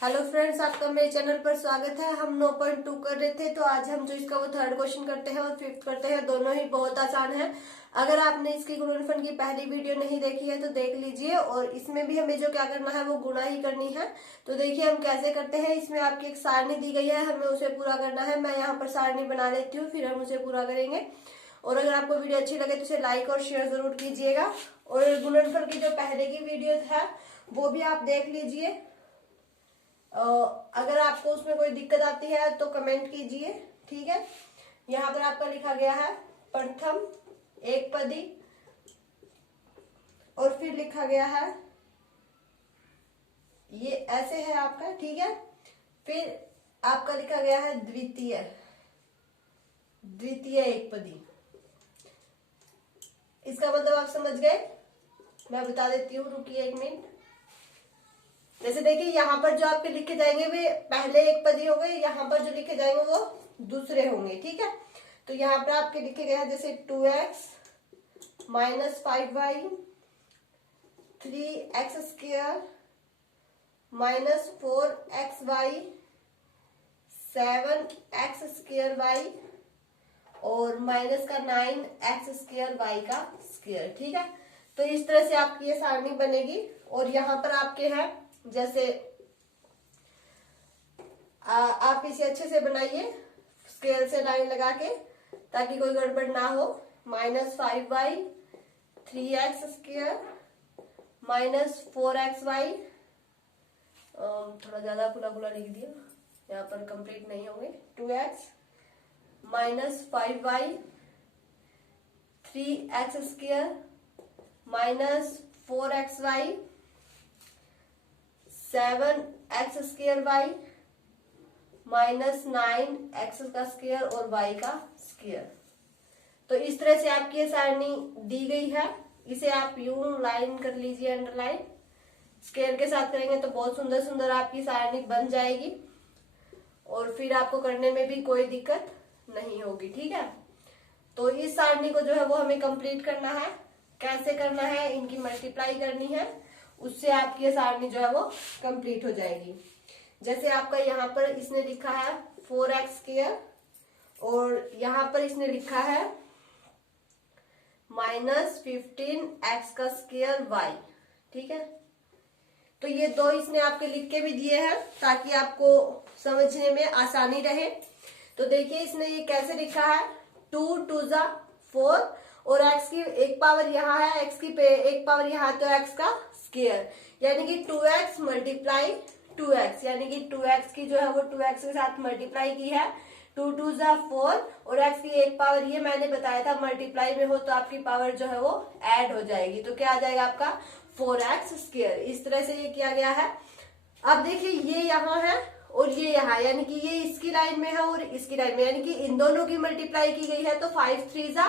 Hello friends, आपका मेरे channel पर स्वागत है। हम 9.2 कर रहे थे, तो आज हम जो इसका वो थर्ड क्वेश्चन करते हैं और फिफ्थ करते हैं। दोनों ही बहुत आसान है। अगर आपने इसकी गुणनफल की पहली वीडियो नहीं देखी है तो देख लीजिए। और इसमें भी हमें जो क्या करना है वो गुणा ही करनी है। तो देखिए हम कैसे करते हैं। इसमें आपकी एक सारणी दी गई है, हमें उसे पूरा करना है। मैं यहाँ पर सारणी बना लेती हूँ, फिर हम उसे पूरा करेंगे। और अगर आपको वीडियो अच्छी लगे तो उसे लाइक और शेयर जरूर कीजिएगा। और गुणनफल की जो पहले की वीडियो है वो भी आप देख लीजिए। अगर आपको उसमें कोई दिक्कत आती है तो कमेंट कीजिए, ठीक है। यहाँ पर आपका लिखा गया है प्रथम एक पदी, और फिर लिखा गया है ये ऐसे है आपका, ठीक है। फिर आपका लिखा गया है द्वितीय एक पदी। इसका मतलब आप समझ गए। मैं बता देती हूँ, रुकिए एक मिनट। जैसे देखिए यहाँ पर जो आपके लिखे जाएंगे वे पहले एक पदी हो गए, यहाँ पर जो लिखे जाएंगे वो दूसरे होंगे, ठीक है। तो यहाँ पर आपके लिखे गए हैं जैसे 2x minus 5y 3x square minus 4xy 7x square y और माइनस का 9x स्क्वायर y का स्क्वायर, ठीक है। तो इस तरह से आपकी ये सारणी बनेगी। और यहाँ पर आपके हैं जैसे आप इसे अच्छे से बनाइए स्केल से लाइन लगा के, ताकि कोई गड़बड़ ना हो। Minus 5y 3x square minus 4xy, थोड़ा ज्यादा खुला खुला लिख दिया, यहाँ पर कंप्लीट नहीं होंगे। 2x minus 5y 3x square minus 4xy 7x square y minus 9x का स्क्वायर और y का स्क्वायर। तो इस तरह से आपकी ये सारणी दी गई है। इसे आप यूं लाइन कर लीजिए, अंडरलाइन। स्केल के साथ करेंगे तो बहुत सुंदर सुंदर आपकी सारणी बन जाएगी और फिर आपको करने में भी कोई दिक्कत नहीं होगी, ठीक है। तो इस सारणी को जो है वो हमें कंप्लीट करना है। कैसे करना है, इनकी मल्टीप्लाई करनी है, उससे आपकी ये सारणी जो है वो कंप्लीट हो जाएगी। जैसे आपका यहाँ पर इसने लिखा है 4x स्क्वायर और यहाँ पर इसने लिखा है माइनस 15x का स्क्वायर y, ठीक है। तो ये दो इसने आपके लिख के भी दिए हैं ताकि आपको समझने में आसानी रहे। तो देखिए इसने ये कैसे लिखा है, 2 2 जा 4 और x की एक पावर यहाँ है, x की एक पावर यहाँ, तो x का स्क्वायर यानी कि 2x मल्टीप्लाई 2x, यानी कि 2x की जो है वो 2x के साथ मल्टीप्लाई की है। 2 2 जा 4 और x की एक पावर, ये मैंने बताया था मल्टीप्लाई में हो तो आपकी पावर जो है वो ऐड हो जाएगी। तो क्या आ जाएगा आपका 4x स्क्वायर। इस तरह से ये किया गया है। अब देखिए ये यहाँ है और ये यहाँ, यानी कि ये इसकी लाइन में है और इसकी लाइन में, यानी कि इन दोनों की मल्टीप्लाई की गई है। तो 5 3 जा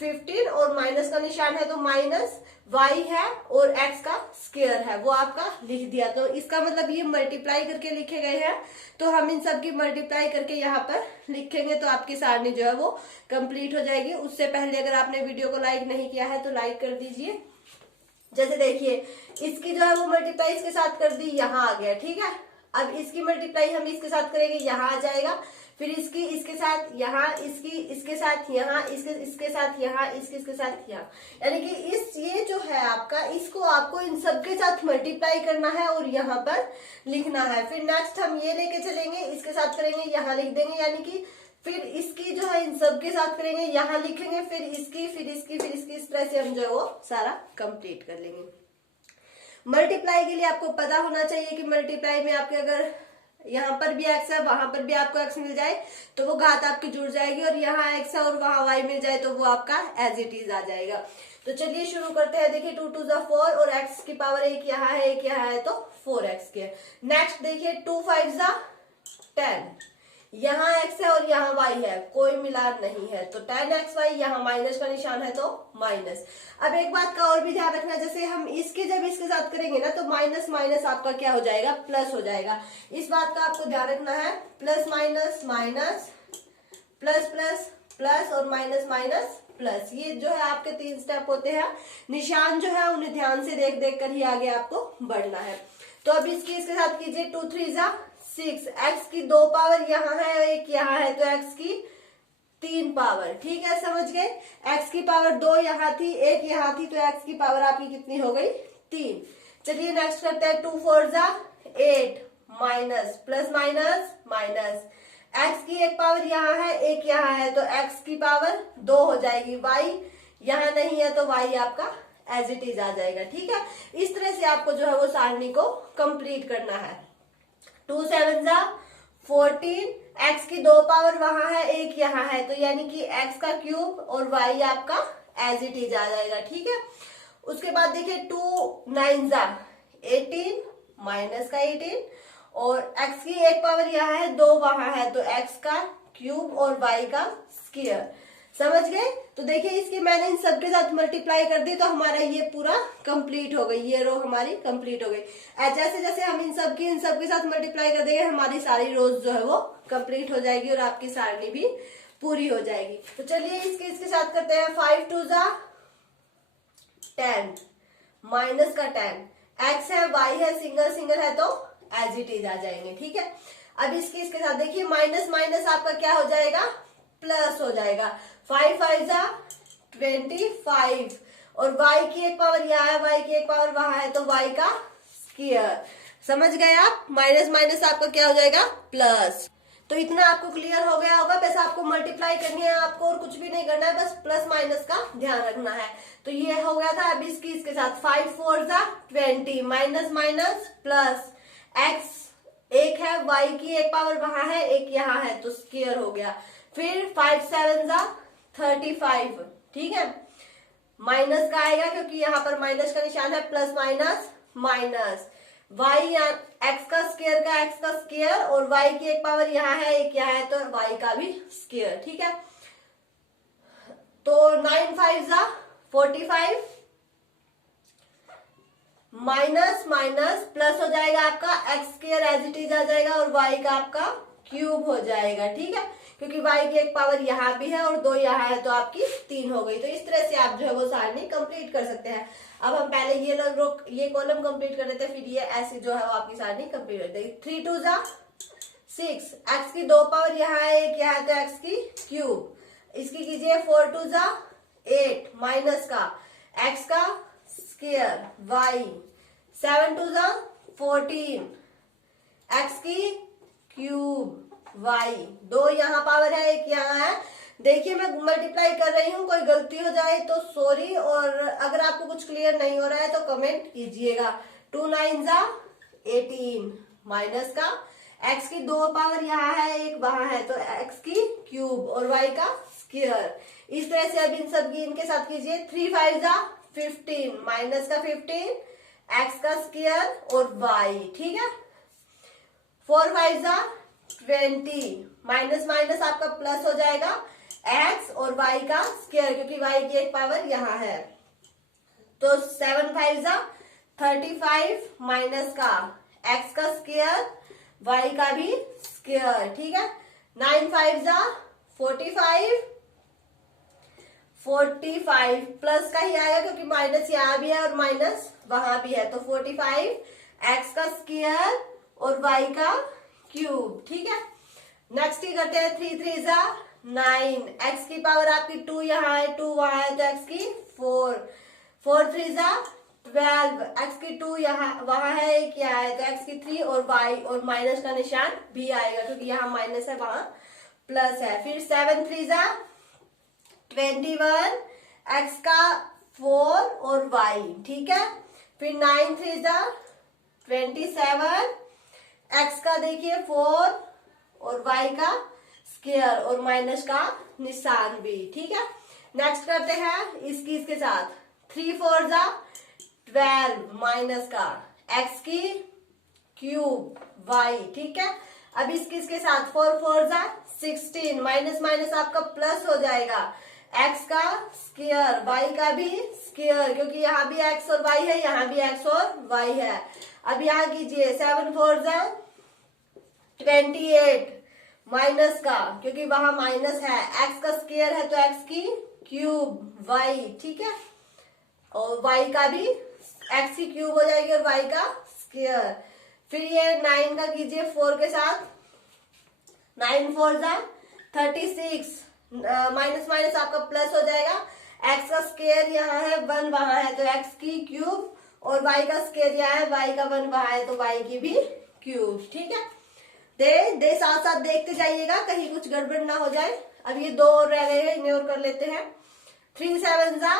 15 और माइनस का निशान है तो माइनस y है और x का स्क्वायर है, वो आपका लिख दिया। तो इसका मतलब ये मल्टीप्लाई करके लिखे गए हैं, तो हम इन सब की मल्टीप्लाई करके यहाँ पर लिखेंगे तो आपकी सारणी जो है वो कंप्लीट हो जाएगी। उससे पहले अगर आपने वीडियो को लाइक नहीं किया है तो लाइक कर दीजिए। जैसे देखिए इसकी जो है वो मल्टीप्लाई इसके साथ कर दी, यहाँ आ गया, ठीक है। अब इसकी मल्टीप्लाई हम इसके साथ करेंगे, यहाँ आ जाएगा। फिर इसकी इसके साथ यहाँ, इसकी इसके साथ यहाँ, इसके साथ यहाँ, इसके साथ यहाँ, यानी कि ये जो है आपका, इसको आपको इन सबके साथ मल्टीप्लाई करना है और यहाँ पर लिखना है। फिर नेक्स्ट हम ये लेके चलेंगे, इसके साथ करेंगे, यहाँ लिख देंगे, यानी कि फिर इसकी जो है इन सबके साथ करेंगे, यहाँ लिखेंगे, फिर इसकी फिर इसकी फिर इसकी, इस तरह से हम जो है वो सारा कंप्लीट कर लेंगे। मल्टीप्लाई के लिए आपको पता होना चाहिए कि मल्टीप्लाई में आपके अगर यहाँ पर भी x है, वहां पर भी आपको x मिल जाए तो वो घात आपकी जुड़ जाएगी, और यहाँ x है और वहां y मिल जाए तो वो आपका एज इट इज आ जाएगा। तो चलिए शुरू करते हैं। देखिए 2 2 जा 4 और x की पावर एक यहाँ है एक यहाँ है तो 4x के। नेक्स्ट देखिए 2 5 जा 10, यहाँ x है और यहाँ y है, कोई मिलान नहीं है तो 10xy, यहाँ माइनस का निशान है तो माइनस। अब एक बात का और भी ध्यान रखना, जैसे हम इसके जब इसके साथ करेंगे ना तो माइनस माइनस आपका क्या हो जाएगा, प्लस हो जाएगा। इस बात का आपको ध्यान रखना है। Plus minus minus, plus plus plus और माइनस माइनस प्लस, ये जो है आपके 3 स्टेप होते हैं। निशान जो है उन्हें ध्यान से देख देख कर ही आगे आपको बढ़ना है। तो अब इसकी इसके साथ कीजिए 2 3 जा 6, एक्स की 2 पावर यहाँ है और एक यहाँ है, तो एक्स की 3 पावर। ठीक है, समझ गए। एक्स की पावर 2 यहाँ थी, एक यहाँ थी, तो एक्स की पावर आपकी कितनी हो गई 3। चलिए नेक्स्ट करते हैं 2 4 जा 8, minus plus minus minus, x की एक पावर यहाँ है एक यहाँ है, तो एक्स की पावर 2 हो जाएगी, वाई यहाँ नहीं है तो वाई आपका एज इट इज आ जाएगा। ठीक है, इस तरह से आपको जो है वो सारणी को कंप्लीट करना है। 2 7 जा 14, एक्स की 2 पावर वहां है एक यहाँ है, तो यानी कि एक्स का क्यूब और वाई आपका एज इट इज आ जाएगा। ठीक है, उसके बाद देखिए 2 9 जा 18, माइनस का 18, और एक्स की एक पावर यहाँ है 2 वहां है, तो एक्स का क्यूब और वाई का स्क्वायर। समझ गए। तो देखिए इसकी मैंने इन सबके साथ मल्टीप्लाई कर दी, तो हमारा ये पूरा कंप्लीट हो गई, ये रो हमारी कंप्लीट हो गई। जैसे जैसे हम इन सबके साथ मल्टीप्लाई कर देंगे, हमारी सारी रोज जो है वो कंप्लीट हो जाएगी और आपकी सारणी भी पूरी हो जाएगी। तो चलिए इसके साथ करते हैं 5 2 जा 10, माइनस का 10, एक्स है वाई है सिंगल सिंगल है तो एज इट इज आ जाएंगे। ठीक है, अब इसके साथ देखिए माइनस माइनस आपका क्या हो जाएगा, प्लस हो जाएगा। 5 5 जा 25, और y की एक पावर यहाँ है, y की एक पावर वहां है, तो y का स्क्वायर। समझ गए आप, माइनस माइनस आपका क्या हो जाएगा प्लस। तो इतना आपको क्लियर हो गया होगा। बस आपको मल्टीप्लाई करनी है आपको, और कुछ भी नहीं करना है, बस प्लस माइनस का ध्यान रखना है। तो ये हो गया था। अब इसके साथ 5 4 जा 20, माइनस माइनस प्लस, x एक है, y की एक पावर वहां है एक यहाँ है, तो स्क्वायर हो गया। फिर 5 7 जा 35, ठीक है, माइनस का आएगा क्योंकि यहाँ पर माइनस का निशान है, plus minus minus, y x का स्क्वायर और वाई की एक पावर यहाँ है एक यहाँ है, तो वाई का भी स्क्वायर। ठीक है, तो 9 5 जा 45, माइनस माइनस प्लस हो जाएगा आपका, x square as it is आ जाएगा और वाई का आपका क्यूब हो जाएगा। ठीक है, क्योंकि y की एक पावर यहाँ भी है और 2 यहाँ है, तो आपकी 3 हो गई। तो इस तरह से आप जो है वो सारणी कंप्लीट कर सकते हैं। अब हम पहले ये कॉलम कंप्लीट कर लेते हैं, फिर ये ऐसे जो है वो आपकी सारणी कंप्लीट हो जाएगी। 3 2 जा 6, एक्स की 2 पावर यहाँ है एक यहाँ है, तो एक्स की क्यूब। इसकी कीजिए 4 2 जा 8, माइनस का एक्स का स्क्वायर वाई, 7 2 जा 14, एक्स की क्यूब वाई, 2 यहाँ पावर है एक यहाँ है। देखिए मैं मल्टीप्लाई कर रही हूँ, कोई गलती हो जाए तो सॉरी, और अगर आपको कुछ क्लियर नहीं हो रहा है तो कमेंट कीजिएगा। 2 9 जा 18, माइनस का एक्स की 2 पावर यहाँ है एक वहां है, तो एक्स की क्यूब और वाई का स्क्वायर। इस तरह से अब इन सब की इनके साथ कीजिए। 3 5 जा 15, माइनस का 15, एक्स का स्क्वायर और वाई। ठीक है, 4 5 जा 20, माइनस माइनस आपका प्लस हो जाएगा, एक्स और वाई का स्क्वायर क्योंकि वाई की एक पावर यहाँ है, तो 7 5 जा 35, माइनस का एक्स का स्क्वायर वाई का भी स्क्वायर। ठीक है, 9 5 जा 45, प्लस का ही आएगा क्योंकि माइनस यहाँ भी है और माइनस वहां भी है, तो 45 एक्स का स्क्वायर और वाई का क्यूब। ठीक है, नेक्स्ट ही करते हैं। 3 3 जा 9, एक्स की पावर आपकी 2 यहाँ है 2 वहां है, तो एक्स की 4 4 3 जा 12, एक्स की 2 यहाँ वहां है एक यहाँ है, तो एक्स की 3 और वाई और माइनस का निशान भी आएगा क्योंकि यहाँ माइनस है वहां प्लस है। फिर 7 3 जा 21, एक्स का 4 और वाई। ठीक है, फिर 9 3 जा 27, एक्स का देखिए 4 और वाई का स्क्वायर और माइनस का निशान भी। ठीक है, नेक्स्ट करते हैं इसके साथ। 3 4 जा 12, माइनस का एक्स की क्यूब वाई। ठीक है, अब इसके साथ 4 4 जा 16, माइनस माइनस आपका प्लस हो जाएगा, एक्स का स्क्वायर वाई का भी स्क्वायर क्योंकि यहाँ भी एक्स और वाई है, यहाँ भी एक्स और वाई है। अब यहाँ कीजिए 7 4 जा 28, माइनस का क्योंकि वहां माइनस है, एक्स का स्क्वायर है तो एक्स की क्यूब वाई। ठीक है, और वाई का भी एक्स की क्यूब हो जाएगी और वाई का स्क्वायर। फिर ये 9 का कीजिए 4 के साथ, 9 4 जा 36, माइनस माइनस आपका प्लस हो जाएगा। एक्स का स्क्वायर यहाँ है 1 वहां है तो एक्स की क्यूब, और वाई का स्क्वायर यहाँ है वाई का 1 वहां है तो वाई की भी क्यूब। ठीक है, दे साथ साथ देखते जाइएगा कहीं कुछ गड़बड़ ना हो जाए। अब ये 2 और रह गए हैं, इन्हें और कर लेते हैं। 3 7 जा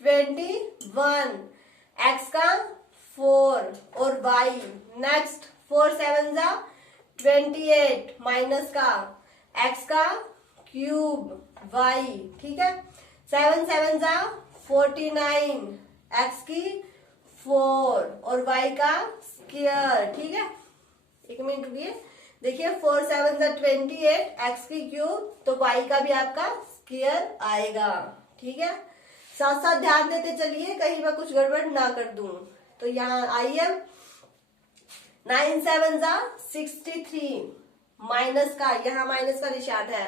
21, एक्स का 4 और वाई नेक्स्ट 4 7 जा 28 माइनस का एक्स का क्यूब वाई। ठीक है, 7 7 जा 49, एक्स की 4 और वाई का स्क्वायर। ठीक है, एक मिनट रुकिए, देखिए 4 7 जा 28, एक्स की क्यूब तो वाई का भी आपका स्क्वायर आएगा। ठीक है, साथ साथ ध्यान देते चलिए कहीं मैं कुछ गड़बड़ ना कर दूं। तो यहाँ आइए, 9 7 जा 63, माइनस का यहाँ माइनस का निशान है,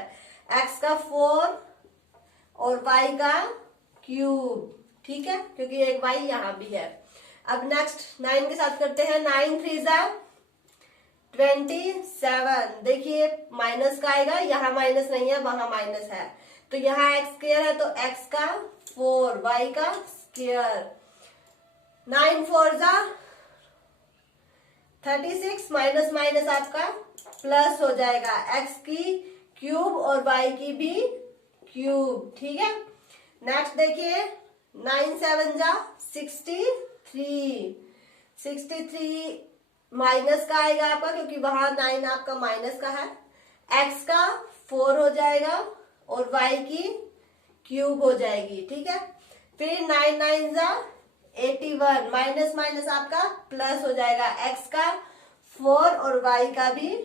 एक्स का 4 और वाई का क्यूब। ठीक है, क्योंकि एक वाई यहाँ भी है। अब नेक्स्ट 9 के साथ करते हैं, 9 3 जा 27, देखिए माइनस का आएगा, यहाँ माइनस नहीं है वहां माइनस है तो यहाँ एक्स स्क्वायर है तो एक्स का 4 वाई का स्क्वायर। 9 4 जा 36, माइनस माइनस आपका प्लस हो जाएगा, एक्स की क्यूब और वाई की भी क्यूब। ठीक है, नेक्स्ट देखिए 9 7 जा 63, माइनस का आएगा आपका क्योंकि वहां 9 आपका माइनस का है, एक्स का 4 हो जाएगा और वाई की क्यूब हो जाएगी। ठीक है, फिर 9 9 जा 81, माइनस माइनस आपका प्लस हो जाएगा, एक्स का 4 और वाई का भी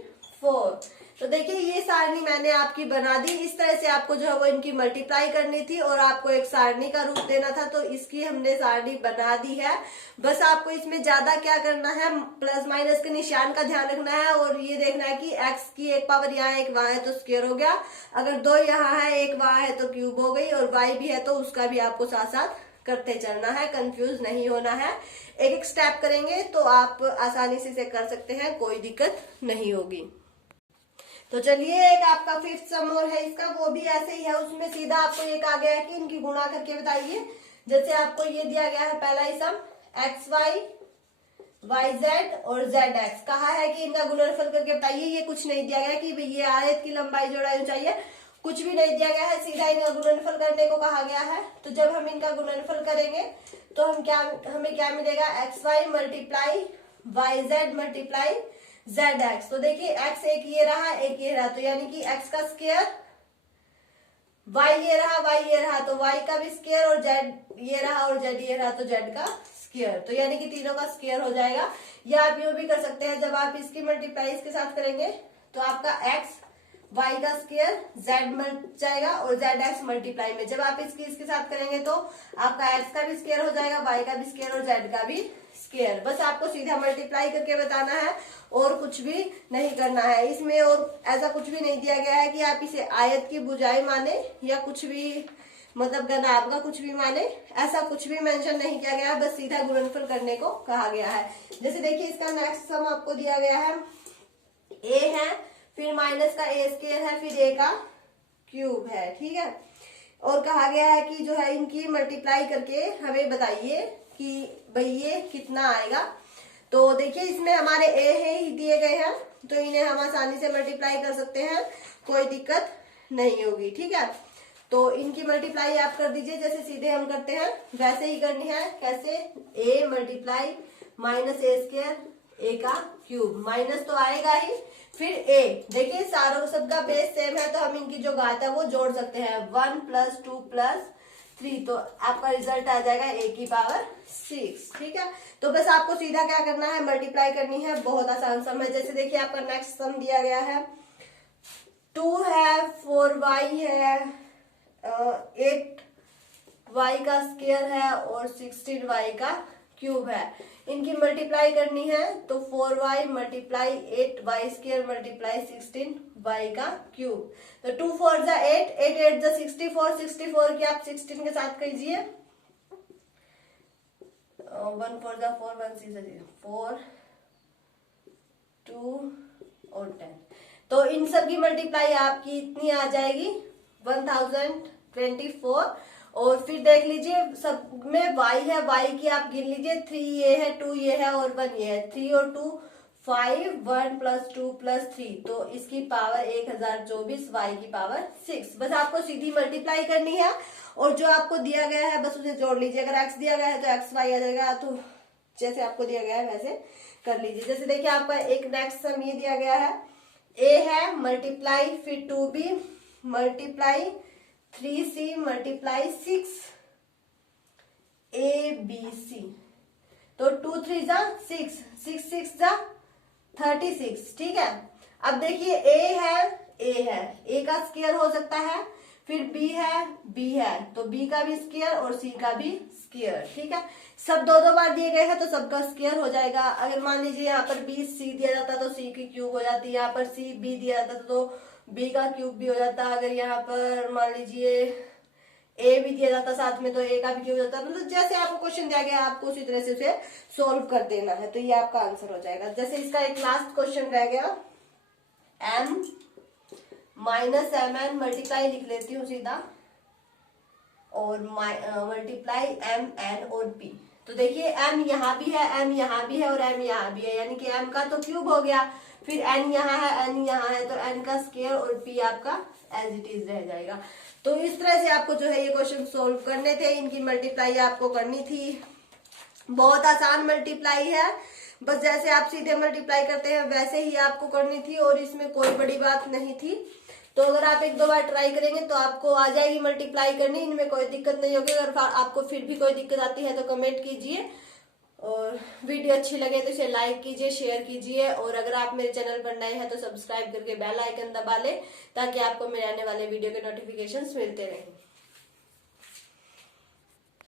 4। तो देखिए ये सारणी मैंने आपकी बना दी। इस तरह से आपको जो है वो इनकी मल्टीप्लाई करनी थी और आपको एक सारणी का रूप देना था, तो इसकी हमने सारणी बना दी है। बस आपको इसमें ज्यादा क्या करना है, प्लस माइनस के निशान का ध्यान रखना है और ये देखना है कि एक्स की एक पावर यहाँ एक वहां है तो स्क्वायर हो गया, अगर 2 यहाँ है एक वहां है तो क्यूब हो गई, और वाई भी है तो उसका भी आपको साथ साथ करते चलना है, कंफ्यूज नहीं होना है। एक एक स्टेप करेंगे तो आप आसानी से इसे कर सकते हैं, कोई दिक्कत नहीं होगी। तो चलिए एक आपका फिफ्थ सम और है इसका, वो भी ऐसे ही है, उसमें सीधा आपको ये कहा गया है कि इनकी गुणा करके बताइए। जैसे आपको ये दिया गया है पहला ही सम, एक्स वाई वाई जेड और जेड एक्स, कहा है कि इनका गुणनफल करके बताइए। ये कुछ नहीं दिया गया कि भाई ये आयत की लंबाई जोड़ाई चाहिए, कुछ भी नहीं दिया गया है, सीधा इनका गुणनफल करने को कहा गया है। तो जब हम इनका गुणनफल करेंगे तो हमें क्या मिलेगा, x y multiply y z multiply z x. तो देखिए एक्स एक ये रहा एक ये रहा, तो यानी कि एक्स का स्क्वायर, वाई ये रहा वाई ये रहा तो वाई का भी स्क्वायर, और जेड ये रहा और जेड ये रहा तो जेड का स्क्वायर, तो यानी कि तीनों का स्क्वायर हो जाएगा। या आप यूं भी कर सकते हैं, जब आप इसकी मल्टीप्लाई इसके साथ करेंगे तो आपका एक्स वाई का स्क्वायर जेड मिल जाएगा और जेड एक्स मल्टीप्लाई में जब आप इसके साथ करेंगे तो आपका एक्स का भी स्क्वायर हो जाएगा, वाई का भी स्क्वायर और जेड का भी स्क्वायर। बस आपको सीधा मल्टीप्लाई करके बताना है और कुछ भी नहीं करना है इसमें। और ऐसा कुछ भी नहीं दिया गया है कि आप इसे आयत की भुजाएं माने या कुछ भी मतलब घनाभ का कुछ भी माने, ऐसा कुछ भी मेंशन नहीं किया गया है, बस सीधा गुणनफल करने को कहा गया है। जैसे देखिए इसका नेक्स्ट सम आपको दिया गया है, ए है फिर माइनस का ए स्क्वायर है फिर ए का क्यूब है, ठीक है। और कहा गया है कि जो है इनकी मल्टीप्लाई करके हमें बताइए कि भाई ये कितना आएगा। तो देखिए इसमें हमारे ए है ही दिए गए हैं तो इन्हें हम आसानी से मल्टीप्लाई कर सकते हैं, कोई दिक्कत नहीं होगी, ठीक है। तो इनकी मल्टीप्लाई आप कर दीजिए, जैसे सीधे हम करते हैं वैसे ही करनी है। कैसे, A multiply minus A square ए का क्यूब, माइनस तो आएगा ही, फिर ए। देखिए सारों सबका बेस सेम है तो हम इनकी जो घात है वो जोड़ सकते हैं, 1 + 2 + 3, तो आपका रिजल्ट आ जाएगा ए की पावर 6, ठीक है। तो बस आपको सीधा क्या करना है, मल्टीप्लाई करनी है, बहुत आसान सम है। जैसे देखिए आपका नेक्स्ट सम दिया गया है, 2 है 4y है 8y का स्क्वायर है और 16y का क्यूब है। इनकी मल्टीप्लाई करनी है तो 4y multiply 8y square multiply 16y का क्यूब। तो 2 4 जा 8, 8 8 जा 64, 64 की आप 16 के साथ कीजिए, 1 4 जा 4, 1 6 जा 4, 2 और 10। तो इन सब की मल्टीप्लाई आपकी इतनी आ जाएगी 1024। और फिर देख लीजिए सब में y है, y की आप गिन लीजिए, 3 ये है, 2 ये है और 1 ये है। 3 और 2 5, 1 + 2 + 3, तो इसकी पावर 1024, y की पावर 6। बस आपको सीधी मल्टीप्लाई करनी है और जो आपको दिया गया है बस उसे जोड़ लीजिए। अगर x दिया गया है तो x y आ जाएगा, तो जैसे आपको दिया गया है वैसे कर लीजिए। जैसे देखिए आपका एक नेक्स्ट सम ये दिया गया है, a है मल्टीप्लाई फिर 2b multiply 3c multiply 6abc, तो 2 3 जा 6, 6 6 जा 36। ठीक है, अब देखिए a है, a का स्क्वायर हो सकता है, फिर b है, तो b का भी स्क्वायर और c का भी स्क्वायर। ठीक है, सब दो दो बार दिए गए हैं तो सबका स्क्वायर हो जाएगा। अगर मान लीजिए यहाँ पर b c दिया जाता तो c की क्यूब हो जाती, यहाँ पर c b दिया जाता तो b का क्यूब भी हो जाता। अगर यहाँ पर मान लीजिए a भी दिया जाता साथ में तो a का भी क्यूब हो जाता। मतलब जैसे आपको क्वेश्चन दिया गया आपको उसी तरह से उसे सोल्व कर देना है, तो ये आपका आंसर हो जाएगा। जैसे इसका एक लास्ट क्वेश्चन रह गया, m माइनस mn मल्टीप्लाई लिख लेती हूँ सीधा, और मल्टीप्लाई mn और p। तो देखिए m यहाँ भी है, m यहाँ भी है और m यहाँ भी है, यानी कि m का तो क्यूब हो गया, फिर n यहाँ है, n यहाँ है, तो n का स्क्वायर और p आपका एज इट इज रह जाएगा। तो इस तरह से आपको जो है ये क्वेश्चन सोल्व करने थे, इनकी मल्टीप्लाई आपको करनी थी। बहुत आसान मल्टीप्लाई है, बस जैसे आप सीधे मल्टीप्लाई करते हैं वैसे ही आपको करनी थी और इसमें कोई बड़ी बात नहीं थी। तो अगर आप एक दो बार ट्राई करेंगे तो आपको आ जाएगी मल्टीप्लाई करनी, इनमें कोई दिक्कत नहीं होगी। अगर आपको फिर भी कोई दिक्कत आती है तो कमेंट कीजिए, और वीडियो अच्छी लगे तो इसे लाइक कीजिए, शेयर कीजिए, और अगर आप मेरे चैनल पर नए हैं तो सब्सक्राइब करके बेल आइकन दबा लें ताकि आपको मेरे आने वाले वीडियो के नोटिफिकेशंस मिलते रहें।